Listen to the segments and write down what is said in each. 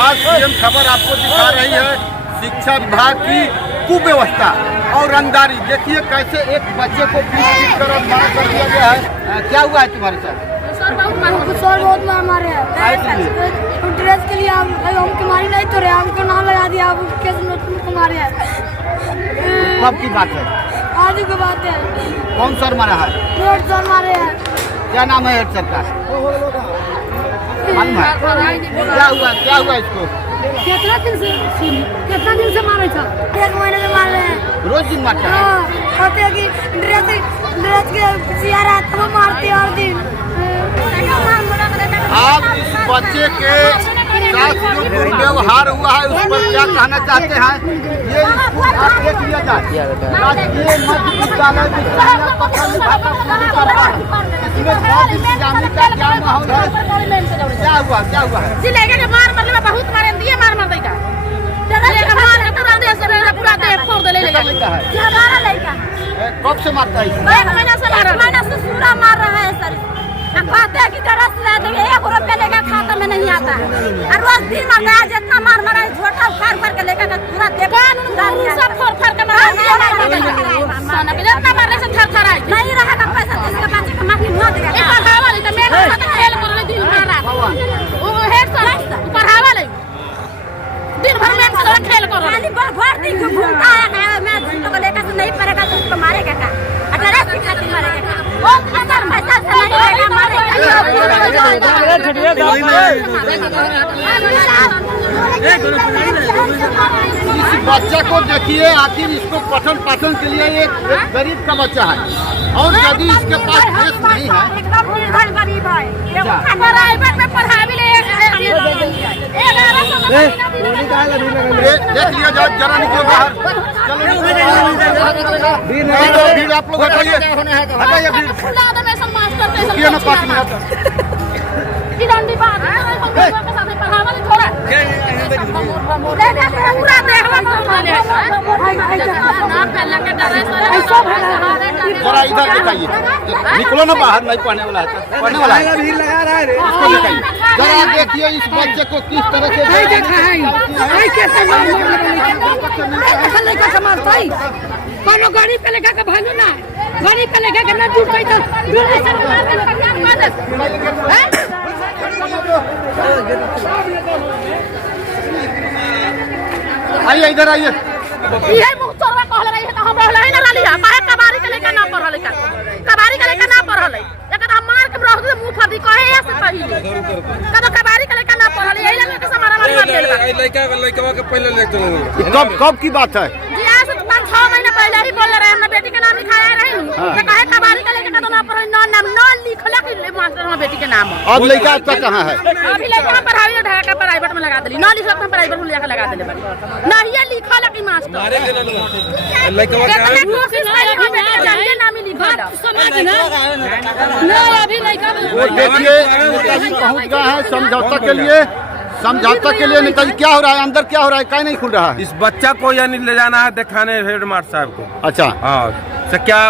आज सीएम खबर आपको दिखा रही है शिक्षा विभाग की कुव्यवस्था और रंगदारी। देखिए कैसे एक बच्चे को पीट कर और मार कर दिया गया है। क्या हुआ है तुम्हारे साथ? सर बहुत मार मारे हैं। ड्रेस के लिए हमको मारी नहीं तो रहे, हमको नाम लगा दिया, केस नोट को मारे हैं। कब की बात है? आज की बात है। कौन सर मारा है? हेड सर मारे हैं। क्या नाम है हेड सर का? मालूम है? क्या हुआ इसको? कितना दिन से मारे था? 1 महीने से मार रहे हैं। रोज दिन मारते हैं? कहते हैं कि ड्रेस के सिया रहता वो मारते हैं हर दिन। आप इस बच्चे के साथ जो दुर्व्यवहार हुआ है उस पर क्या कहना चाहते हैं? ये स्कूल आप देख लिया जाए, राजकीय मध्य विद्यालय इसमें बहुत इंतजामी का क्या माहौल है? क्या हुआ है? जी लेके मार मतलब बहुत मारे दिए मार देगा पूरा देह फोड़ दे लेगा। हमारा लड़का कब से मारता है? 1 महीना से पूरा मार रहा है सर। कहते हैं कि तरस देंगे, 1 रुपया लेकर खाता में नहीं आता है। और रोज दिन मारता है, जितना मार मारा है झोटा उखाड़ के लेकर पूरा सब फोड़ के मारा मारने से थर नहीं रहेगा पैसा तो इसके बच्चे का माफी हुआ देगा। पढ़ावा ले मेरे साथ खेल कर रहे दिन भर वो हेड सर पढ़ावा ले दिन भर में साथ खेल कर रहे खाली भर दिन घूमता है। मैं झूठों को लेकर तो नहीं पड़ेगा तो उसको मारेगा क्या? अगर ऐसे खातिर मारेगा वो खतर पैसा से नहीं रहेगा मारेगा। इस बच्चा को देखिए, आखिर इसको पठन के लिए एक गरीब का बच्चा है और यदि इसके पास ड्रेस नहीं है, एकदम गरीब है। प्राइवेट में पढ़ा भी ले देख लिया जाए, जरा निकलो बाहर। चलो भीड़ आप लोग हटाइए भीड़। रुकिए ना 5 मिनट। जरा इधर दिखाइए, निकलो ना बाहर, नहीं पढ़ने वाला है, पढ़ने वाला है, इसको दिखाइए। जरा देखिए इस बच्चे को किस तरह से गाड़ी पे लेकर के भागो ना, गाड़ी पे लेकर के ना जुट गई तो आइए इधर आइए। ये मुखचोरवा कहल रही है तो हम रहले है ना लालिया काहे कबारी के लेके ना पढ़ल का कबारी के लेके ना पढ़ल एकर हम मार के रख दे मुंह फदी कहे ऐसे पहिले कब कबारी के लेके ना पढ़ल यही लगे के हमारा मार देल बा लइका के पहले ले चलो। कब की बात है? जी आज से 5-6 महीने पहले ही बोल रहे हमने बेटी के नाम लिखाया रही तो काहे कबारी के लेके ना पढ़ल ना लिखला कि मास्टर हम बेटी के नाम। अब लइका आपका कहां है? अभी लइका हम पढ़ाई ना ढाका प्राइवेट में लगा देली ना लिखल हम प्राइवेट में लेके लगा देले ना ये लिखल कि मास्टर लइका का कोशिश करे हम बेटी जानके नाम ही लिखल समझ ना अभी लइका वो देखिए नेताजी पहुंच गया है समझौता के लिए। नेताजी क्या हो रहा है अंदर, क्या हो रहा है, क्या नहीं खुल रहा है? इस बच्चा को यानी ले जाना है दिखाने हेड मास्टर साहब को। अच्छा हाँ से क्या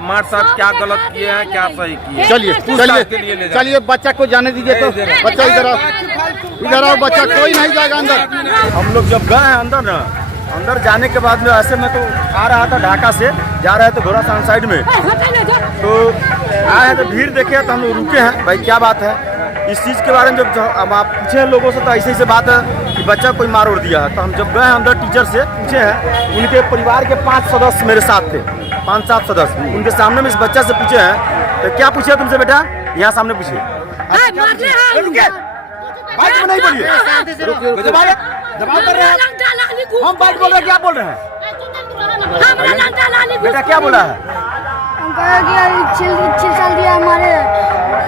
मास्टर साहब क्या गलत किए हैं क्या सही किए? चलिए बच्चा को जाने दीजिए। तो बच्चा इधर आओ बच्चा, कोई नहीं जाएगा अंदर। हम लोग जब गए हैं अंदर ना, अंदर जाने के बाद में ऐसे में तो आ रहा था ढाका से, जा रहे थे घोड़ासान साइड में, तो आए हैं तो भीड़ देखे तो हम लोग रुके हैं। भाई क्या बात है इस चीज़ के बारे में जब हम आप पूछे हैं लोगों से तो ऐसे बात है कि बच्चा कोई मार उड़ दिया है। तो हम जब गए हैं अंदर टीचर से पूछे हैं, उनके परिवार के 5 सदस्य मेरे साथ थे, 5-7 सदस्य, उनके सामने में इस बच्चा से पूछे हैं। तो क्या पूछे तुमसे बेटा? यहाँ सामने पूछिए। बाइक में नहीं बोलिए, जवाब कर रहे हैं हम। बाइक बोल रहे हैं, क्या बोल रहे हैं बेटा? क्या बोला है? छिल दिया हमारे।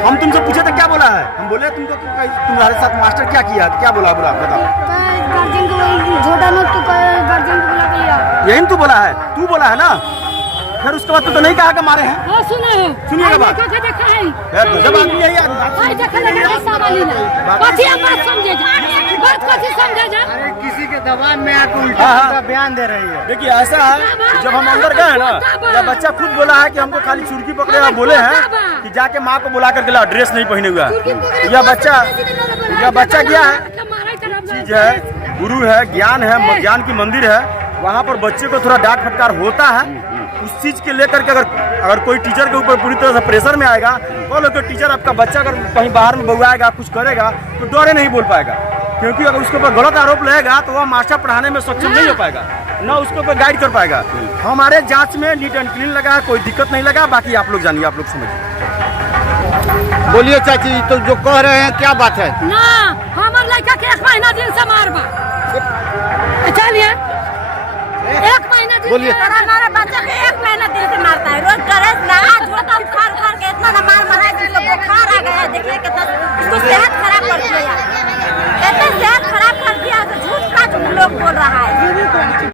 हम तुमसे पूछे तो क्या बोला है? हम बोले तुमको तुम्हारे साथ मास्टर क्या किया? क्या बोला बताओ। गार्जियन को झोटा नोट तो गार्जियन को बुला के यही तू बोला है, तू बोला है ना। फिर उसके बाद तो नहीं कहा कि मारे हैं। हाँ सुनिएगा बात, जब आदमी यही किसी के दबाव में आकर उल्टा बयान दे रही है। देखिए ऐसा है, जब हम अंदर गए ना, यह बच्चा खुद बोला है कि हमको खाली चुड़की पकड़े और बोले हैं कि जाके माँ को बुला करके ला, ड्रेस नहीं पहने हुआ है। यह बच्चा गया है चीज है, गुरु है, ज्ञान है, ज्ञान की मंदिर है, वहाँ पर बच्चे को थोड़ा डांट फटकार होता है। उस चीज के लेकर के अगर कोई टीचर के ऊपर पूरी तरह से प्रेशर में आएगा तो टीचर आपका बच्चा अगर कहीं बाहर में बउआएगा, कुछ करेगा तो डरे नहीं बोल पाएगा, क्योंकि अगर उसके ऊपर गलत आरोप लगेगा तो वह मास्टर पढ़ाने में सक्षम नहीं हो पाएगा, ना उसके ऊपर गाइड कर पाएगा। हमारे जांच में नीट एंड क्लीन लगा है, कोई दिक्कत नहीं लगा। बाकी आप लोग जानिए, आप लोग समझिए। बोलिए चाची, तो जो कह रहे हैं क्या बात है? ना हमारे लड़का के 1 महीना दिन से मारबा चलिए 1 महीना दिन बोलिए। से हमारे बच्चे के 1 महीना दिन से मारता है। रोज ड्रेस लगा झोटा उखाड़ के इतना ना मार मारा है कि इसको बुखार आ गया है। देखिए कितना इसको सेहत खराब कर दिया, इतना सेहत खराब कर दिया, झूठ का लोग बोल रहा है।